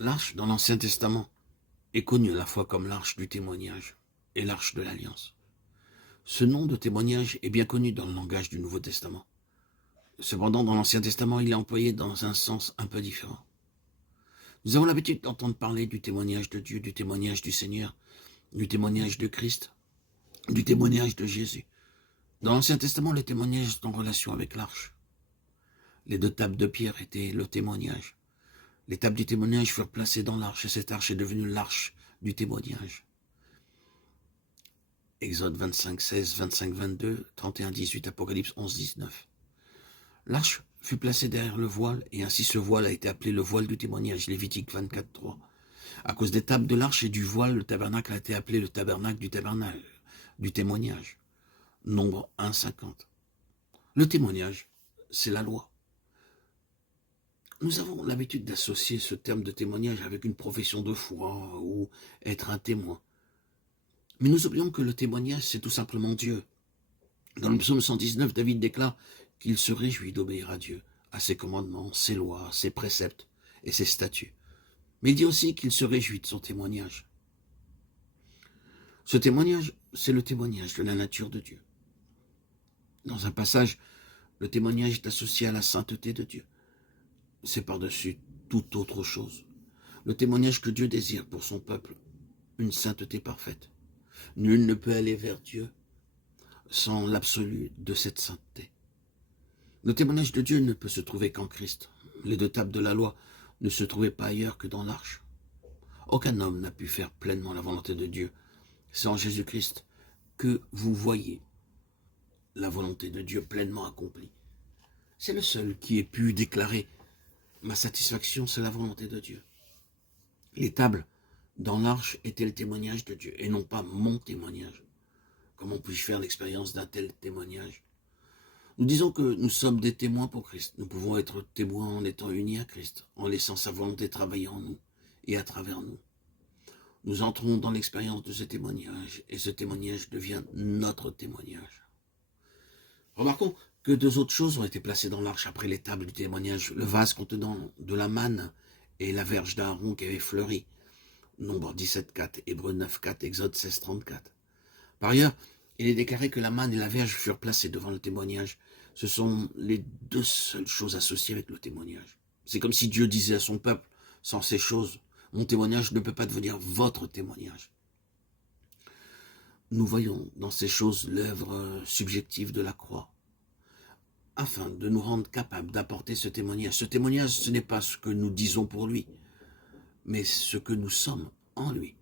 L'arche dans l'Ancien Testament est connue à la fois comme l'arche du témoignage et l'arche de l'Alliance. Ce nom de témoignage est bien connu dans le langage du Nouveau Testament. Cependant, dans l'Ancien Testament, il est employé dans un sens un peu différent. Nous avons l'habitude d'entendre parler du témoignage de Dieu, du témoignage du Seigneur, du témoignage de Christ, du témoignage de Jésus. Dans l'Ancien Testament, le témoignage est en relation avec l'arche. Les 2 tables de pierre étaient le témoignage. Les tables du témoignage furent placées dans l'arche et cette arche est devenue l'arche du témoignage. Exode 25, 16, 25, 22, 31, 18, Apocalypse 11, 19. L'arche fut placée derrière le voile et ainsi ce voile a été appelé le voile du témoignage, Lévitique 24, 3. À cause des tables de l'arche et du voile, le tabernacle a été appelé le tabernacle du témoignage. Nombre 1, 50. Le témoignage, c'est la loi. Nous avons l'habitude d'associer ce terme de témoignage avec une profession de foi ou être un témoin. Mais nous oublions que le témoignage, c'est tout simplement Dieu. Dans le psaume 119, David déclare qu'il se réjouit d'obéir à Dieu, à ses commandements, ses lois, ses préceptes et ses statuts. Mais il dit aussi qu'il se réjouit de son témoignage. Ce témoignage, c'est le témoignage de la nature de Dieu. Dans un passage, le témoignage est associé à la sainteté de Dieu. C'est par-dessus toute autre chose. Le témoignage que Dieu désire pour son peuple, une sainteté parfaite. Nul ne peut aller vers Dieu sans l'absolu de cette sainteté. Le témoignage de Dieu ne peut se trouver qu'en Christ. Les 2 tables de la loi ne se trouvaient pas ailleurs que dans l'arche. Aucun homme n'a pu faire pleinement la volonté de Dieu. C'est en Jésus-Christ que vous voyez la volonté de Dieu pleinement accomplie. C'est le seul qui ait pu déclarer « Ma satisfaction, c'est la volonté de Dieu ». Les tables dans l'arche étaient le témoignage de Dieu et non pas mon témoignage. Comment puis-je faire l'expérience d'un tel témoignage? Nous disons que nous sommes des témoins pour Christ. Nous pouvons être témoins en étant unis à Christ, en laissant sa volonté travailler en nous et à travers nous. Nous entrons dans l'expérience de ce témoignage et ce témoignage devient notre témoignage. Remarquons que 2 autres choses ont été placées dans l'arche après les tables du témoignage. Le vase contenant de la manne et la verge d'Aaron qui avait fleuri. Nombre 17, 4, Hébreux 9, 4, Exode 16, 34. Par ailleurs, il est déclaré que la manne et la verge furent placées devant le témoignage. Ce sont les 2 seules choses associées avec le témoignage. C'est comme si Dieu disait à son peuple, sans ces choses, mon témoignage ne peut pas devenir votre témoignage. Nous voyons dans ces choses l'œuvre subjective de la croix, afin de nous rendre capables d'apporter ce témoignage. Ce témoignage, ce n'est pas ce que nous disons pour lui, mais ce que nous sommes en lui.